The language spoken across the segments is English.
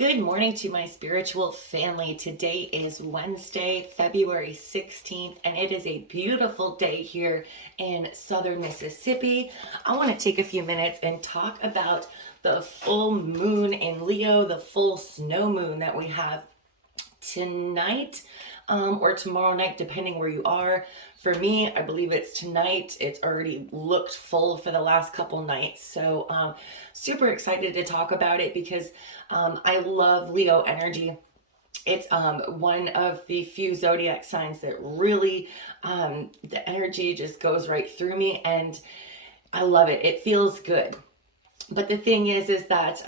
Good morning to my spiritual family. Today is Wednesday, February 16th, and it is a beautiful day here in southern Mississippi. I want to take a few minutes and talk about the full moon in Leo, the full snow moon that we have tonight or tomorrow night, depending where you are. For me, I believe it's tonight. It's already looked full for the last couple nights. So super excited to talk about it because I love Leo energy. It's one of the few zodiac signs that really the energy just goes right through me, and I love it. It feels good. But the thing is that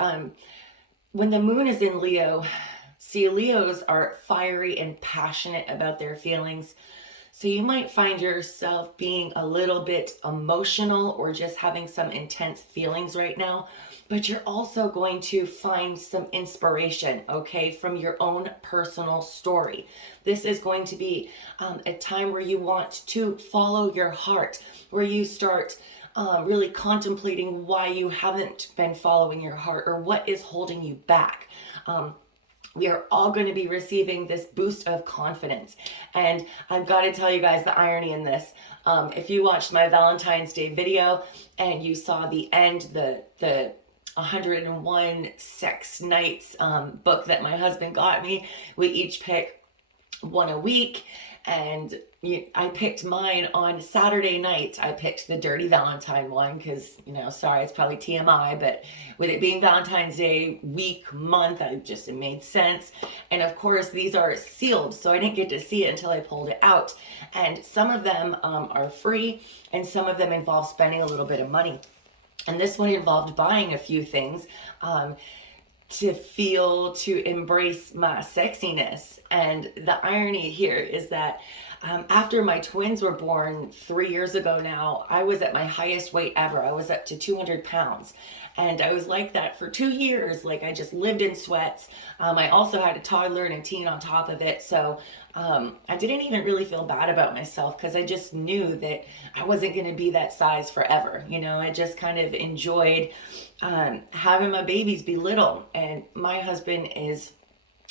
when the moon is in Leo, see, Leos are fiery and passionate about their feelings. So you might find yourself being a little bit emotional or just having some intense feelings right now, but you're also going to find some inspiration, okay, from your own personal story. This is going to be a time where you want to follow your heart, where you start really contemplating why you haven't been following your heart or what is holding you back. We are all going to be receiving this boost of confidence. And I've got to tell you guys the irony in this. If you watched my Valentine's Day video and you saw the end, the 101 Sex Nights book that my husband got me, we each pick one a week. And I picked mine on Saturday night. I picked the Dirty Valentine one because, sorry, it's probably TMI, but with it being Valentine's Day week, month, it made sense. And of course, these are sealed, so I didn't get to see it until I pulled it out. And some of them are free, and some of them involve spending a little bit of money. And this one involved buying a few things to embrace my sexiness. And the irony here is that after my twins were born 3 years ago now, I was at my highest weight ever. I was up to 200 pounds. And I was like that for 2 years. Like, I just lived in sweats. I also had a toddler and a teen on top of it. So I didn't even really feel bad about myself because I just knew that I wasn't going to be that size forever. I just kind of enjoyed having my babies be little. And my husband is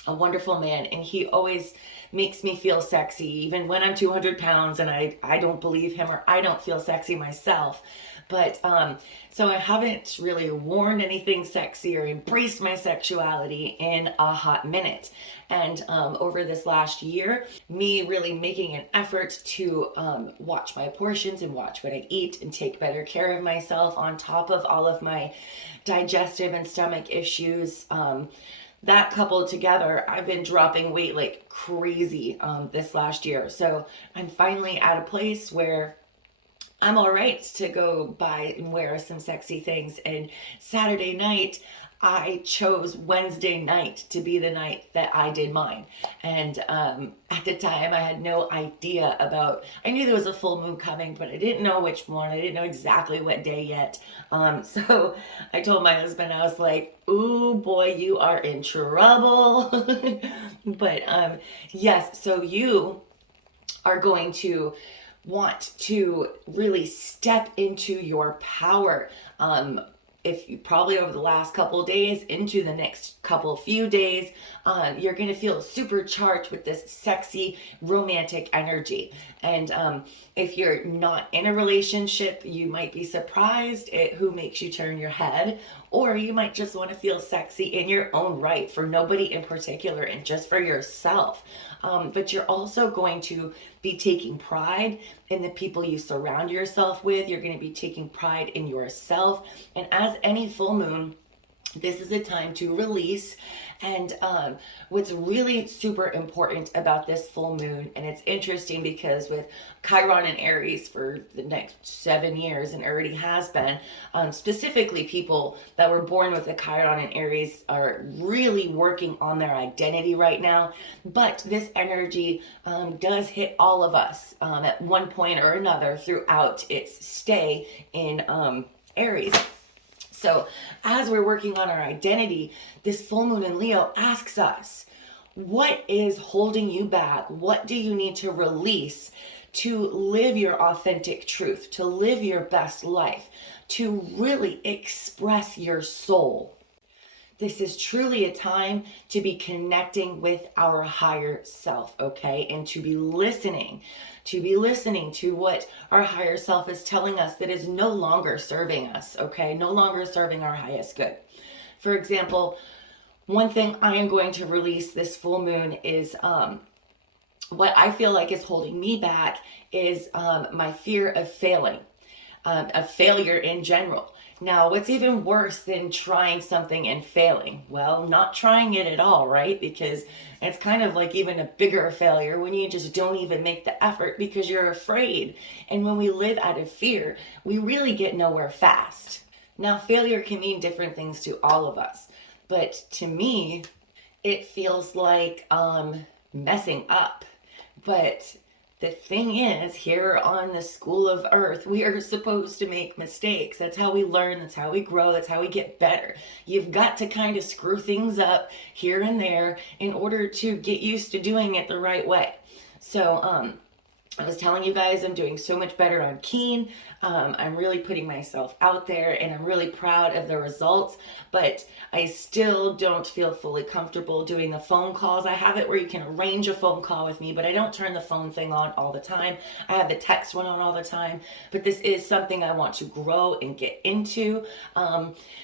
a wonderful man, and he always makes me feel sexy, even when I'm 200 pounds and I don't believe him or I don't feel sexy myself. But so I haven't really worn anything sexy or embraced my sexuality in a hot minute. And over this last year, me really making an effort to watch my portions and watch what I eat and take better care of myself on top of all of my digestive and stomach issues. That coupled together, I've been dropping weight like crazy this last year. So I'm finally at a place where I'm all right to go buy and wear some sexy things. And Saturday night, I chose Wednesday night to be the night that I did mine. And at the time, I had no idea I knew there was a full moon coming, but I didn't know which one. I didn't know exactly what day yet. So I told my husband, I was like, ooh, boy, you are in trouble. But yes, so you are going to want to really step into your power. If you probably over the last couple of days into the next few days, you're going to feel supercharged with this sexy romantic energy. And if you're not in a relationship, you might be surprised at who makes you turn your head, or you might just want to feel sexy in your own right for nobody in particular and just for yourself. But you're also going to be taking pride in the people you surround yourself with. You're going to be taking pride in yourself. And as any full moon, this is a time to release. And what's really super important about this full moon, and it's interesting because with Chiron and Aries for the next 7 years, and already has been, specifically people that were born with the Chiron and Aries are really working on their identity right now. But this energy does hit all of us at one point or another throughout its stay in Aries. So as we're working on our identity, this full moon in Leo asks us, what is holding you back? What do you need to release to live your authentic truth, to live your best life, to really express your soul? This is truly a time to be connecting with our higher self, okay? And to be listening to what our higher self is telling us that is no longer serving us, okay? No longer serving our highest good. For example, one thing I am going to release this full moon is what I feel like is holding me back is my fear of failing, of failure in general. Now, what's even worse than trying something and failing? Well, not trying it at all, right? Because it's kind of like even a bigger failure when you just don't even make the effort because you're afraid. And when we live out of fear, we really get nowhere fast. Now, failure can mean different things to all of us, but to me, it feels like messing up. But the thing is, here on the school of earth, we are supposed to make mistakes. That's how we learn. That's how we grow. That's how we get better. You've got to kind of screw things up here and there in order to get used to doing it the right way. So, I was telling you guys I'm doing so much better on Keen. I'm really putting myself out there and I'm really proud of the results, but I still don't feel fully comfortable doing the phone calls. I have it where you can arrange a phone call with me, but I don't turn the phone thing on all the time. I have the text one on all the time, but this is something I want to grow and get into.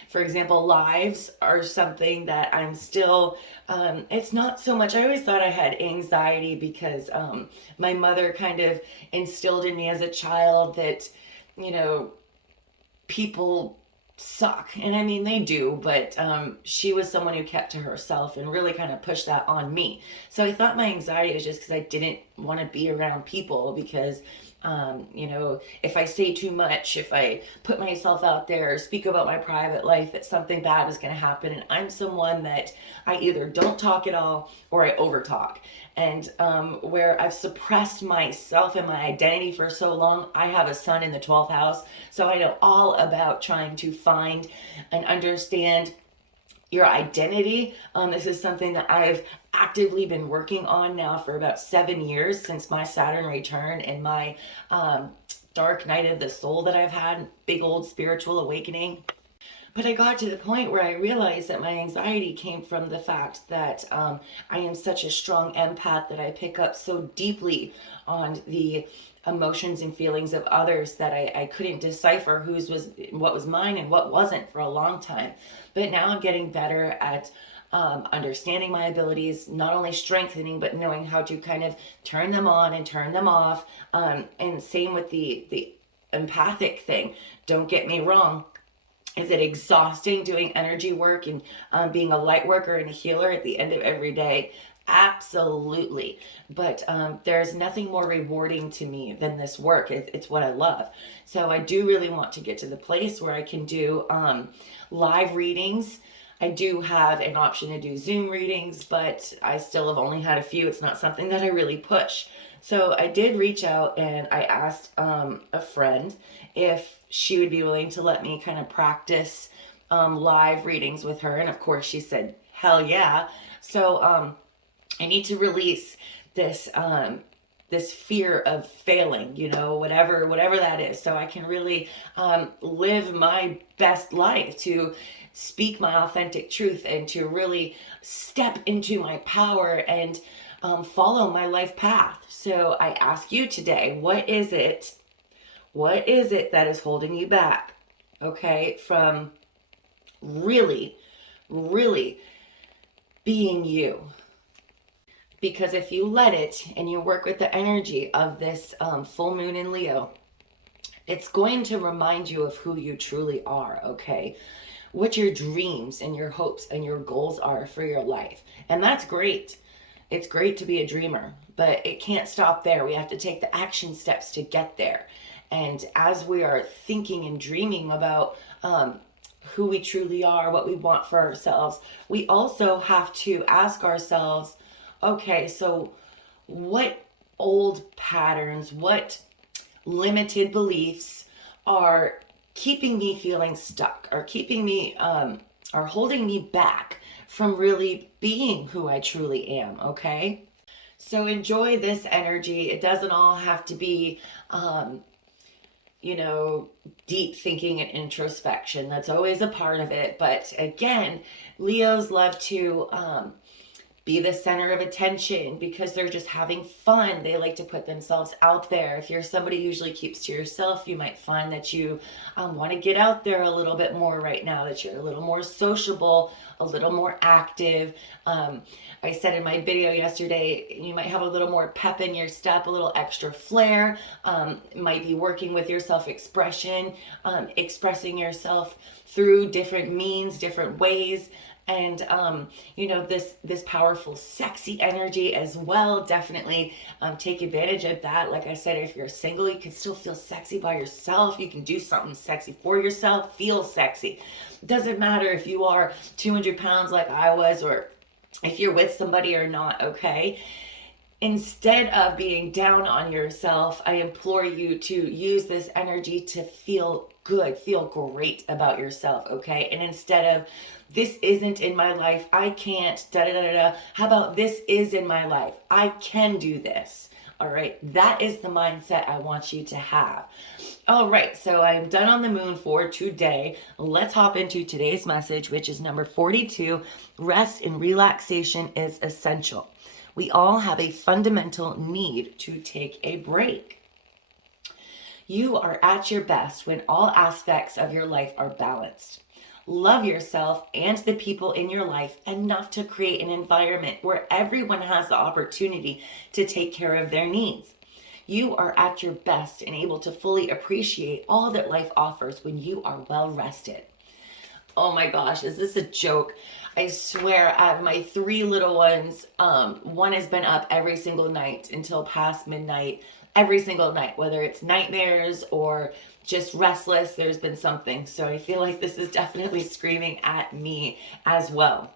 For example, lives are something that I'm still, it's not so much, I always thought I had anxiety because my mother kind of instilled in me as a child that, you know, people suck. And I mean, they do, but she was someone who kept to herself and really kind of pushed that on me. So I thought my anxiety was just because I didn't want to be around people because you know, if I say too much, if I put myself out there or speak about my private life, that something bad is going to happen. And I'm someone that I either don't talk at all or I overtalk. And where I've suppressed myself and my identity for so long, I have a son in the 12th house. So I know all about trying to find and understand your identity. This is something that I've actively been working on now for about 7 years since my Saturn return and my dark night of the soul that I've had, big old spiritual awakening. But I got to the point where I realized that my anxiety came from the fact that I am such a strong empath that I pick up so deeply on the emotions and feelings of others that I couldn't decipher what was mine and what wasn't for a long time. But now I'm getting better at understanding my abilities, not only strengthening, but knowing how to kind of turn them on and turn them off. And same with the empathic thing. Don't get me wrong. Is it exhausting doing energy work and being a light worker and a healer at the end of every day? Absolutely. But there's nothing more rewarding to me than this work. It's what I love. So I do really want to get to the place where I can do live readings. I do have an option to do Zoom readings, but I still have only had a few. It's not something that I really push. So I did reach out and I asked a friend if she would be willing to let me kind of practice live readings with her. And of course she said, hell yeah. So I need to release this this fear of failing, you know, whatever that is, so I can really live my best life, to speak my authentic truth and to really step into my power and follow my life path. So I ask you today, what is it that is holding you back, okay, from really being you? Because if you let it and you work with the energy of this full moon in Leo, it's going to remind you of who you truly are, okay? What your dreams and your hopes and your goals are for your life. And that's great. It's great to be a dreamer, but it can't stop there. We have to take the action steps to get there. And as we are thinking and dreaming about who we truly are, what we want for ourselves, we also have to ask ourselves, okay, so what old patterns, what limited beliefs are keeping me feeling stuck, are keeping me, are holding me back from really being who I truly am, okay? So enjoy this energy. It doesn't all have to be you know, deep thinking and introspection. That's always a part of it. But again, Leos love to be the center of attention because they're just having fun. They like to put themselves out there. If you're somebody who usually keeps to yourself, you might find that you want to get out there a little bit more right now, that you're a little more sociable, a little more active. I said in my video yesterday, you might have a little more pep in your step, a little extra flair. Might be working with your self-expression, expressing yourself through different means, different ways. And you know, this powerful sexy energy as well. Definitely take advantage of that. Like I said, if you're single, you can still feel sexy by yourself. You can do something sexy for yourself, feel sexy. It doesn't matter if you are 200 pounds like I was, or if you're with somebody or not, okay? Instead of being down on yourself, I implore you to use this energy to feel good, feel great about yourself, okay? And instead of, this isn't in my life, I can't, da da da da, how about this is in my life, I can do this, all right? That is the mindset I want you to have. All right, so I'm done on the moon for today. Let's hop into today's message, which is number 42. Rest and relaxation is essential. We all have a fundamental need to take a break. You are at your best when all aspects of your life are balanced. Love yourself and the people in your life enough to create an environment where everyone has the opportunity to take care of their needs. You are at your best and able to fully appreciate all that life offers when you are well rested. Oh my gosh, is this a joke? I swear, I have my 3 little ones. One has been up every single night until past midnight, every single night, whether it's nightmares or just restless, there's been something. So I feel like this is definitely screaming at me as well.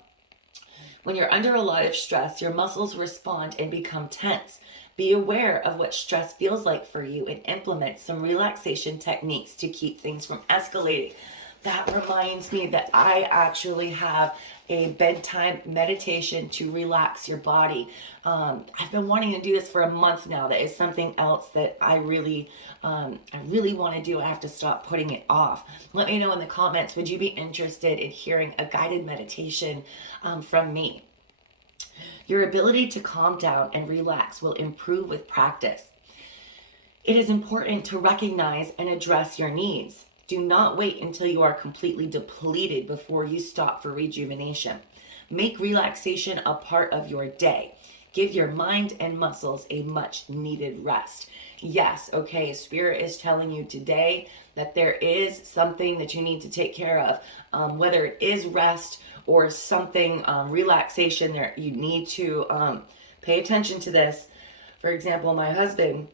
When you're under a lot of stress, your muscles respond and become tense. Be aware of what stress feels like for you and implement some relaxation techniques to keep things from escalating. That reminds me that I actually have a bedtime meditation to relax your body. I've been wanting to do this for a month now. That is something else that I really want to do. I have to stop putting it off. Let me know in the comments, would you be interested in hearing a guided meditation from me? Your ability to calm down and relax will improve with practice. It is important to recognize and address your needs. Do not wait until you are completely depleted before you stop for rejuvenation. Make relaxation a part of your day. Give your mind and muscles a much needed rest. Yes, okay, Spirit is telling you today that there is something that you need to take care of, whether it is rest or something, relaxation, there you need to pay attention to this. For example, my husband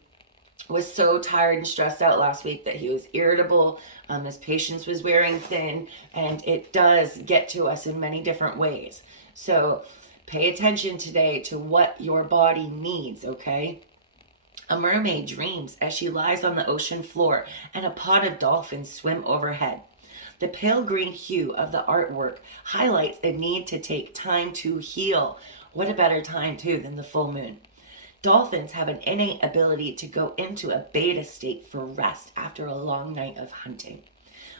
was so tired and stressed out last week that he was irritable. His patience was wearing thin, and it does get to us in many different ways. So pay attention today to what your body needs, okay? A mermaid dreams as she lies on the ocean floor and a pod of dolphins swim overhead. The pale green hue of the artwork highlights a need to take time to heal. What a better time too than the full moon. Dolphins have an innate ability to go into a beta state for rest after a long night of hunting.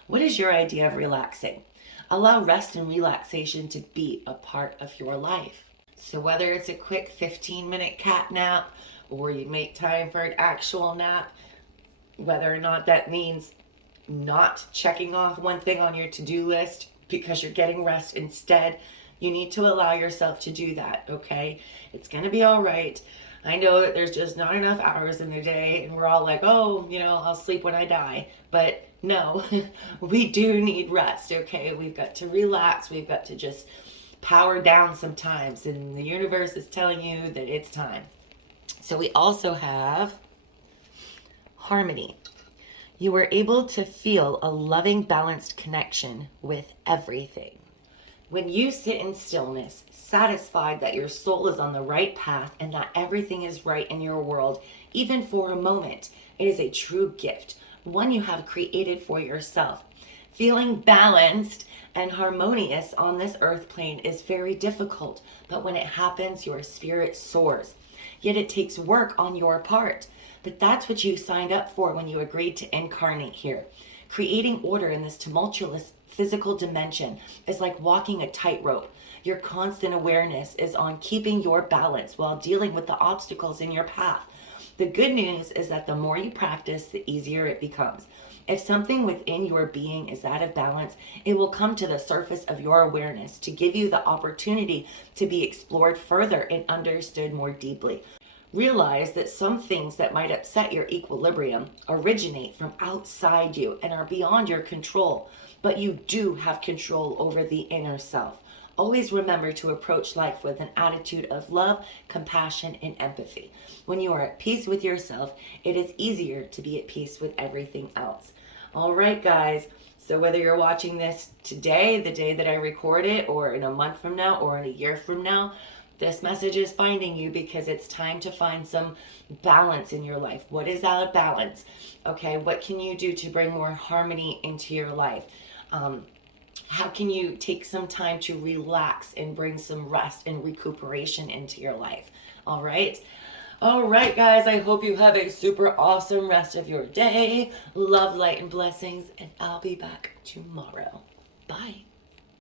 What is your idea of relaxing? Allow rest and relaxation to be a part of your life. So whether it's a quick 15-minute cat nap or you make time for an actual nap, whether or not that means not checking off one thing on your to-do list because you're getting rest instead, you need to allow yourself to do that, okay? It's gonna be all right. I know that there's just not enough hours in the day and we're all like, oh, you know, I'll sleep when I die. But no, we do need rest, okay? We've got to relax. We've got to just power down sometimes. And the universe is telling you that it's time. So we also have harmony. You are able to feel a loving, balanced connection with everything. When you sit in stillness, satisfied that your soul is on the right path and that everything is right in your world, even for a moment, it is a true gift, one you have created for yourself. Feeling balanced and harmonious on this earth plane is very difficult, but when it happens, your spirit soars. Yet it takes work on your part. But that's what you signed up for when you agreed to incarnate here. Creating order in this tumultuous physical dimension is like walking a tightrope. Your constant awareness is on keeping your balance while dealing with the obstacles in your path. The good news is that the more you practice, the easier it becomes. If something within your being is out of balance, it will come to the surface of your awareness to give you the opportunity to be explored further and understood more deeply. Realize that some things that might upset your equilibrium originate from outside you and are beyond your control, but you do have control over the inner self. Always remember to approach life with an attitude of love, compassion, and empathy. When you are at peace with yourself, it is easier to be at peace with everything else. All right, guys. So whether you're watching this today, the day that I record it, or in a month from now, or in a year from now, this message is finding you because it's time to find some balance in your life. What is out of balance? Okay, what can you do to bring more harmony into your life? How can you take some time to relax and bring some rest and recuperation into your life? All right. All right, guys, I hope you have a super awesome rest of your day. Love, light, and blessings, and I'll be back tomorrow. Bye.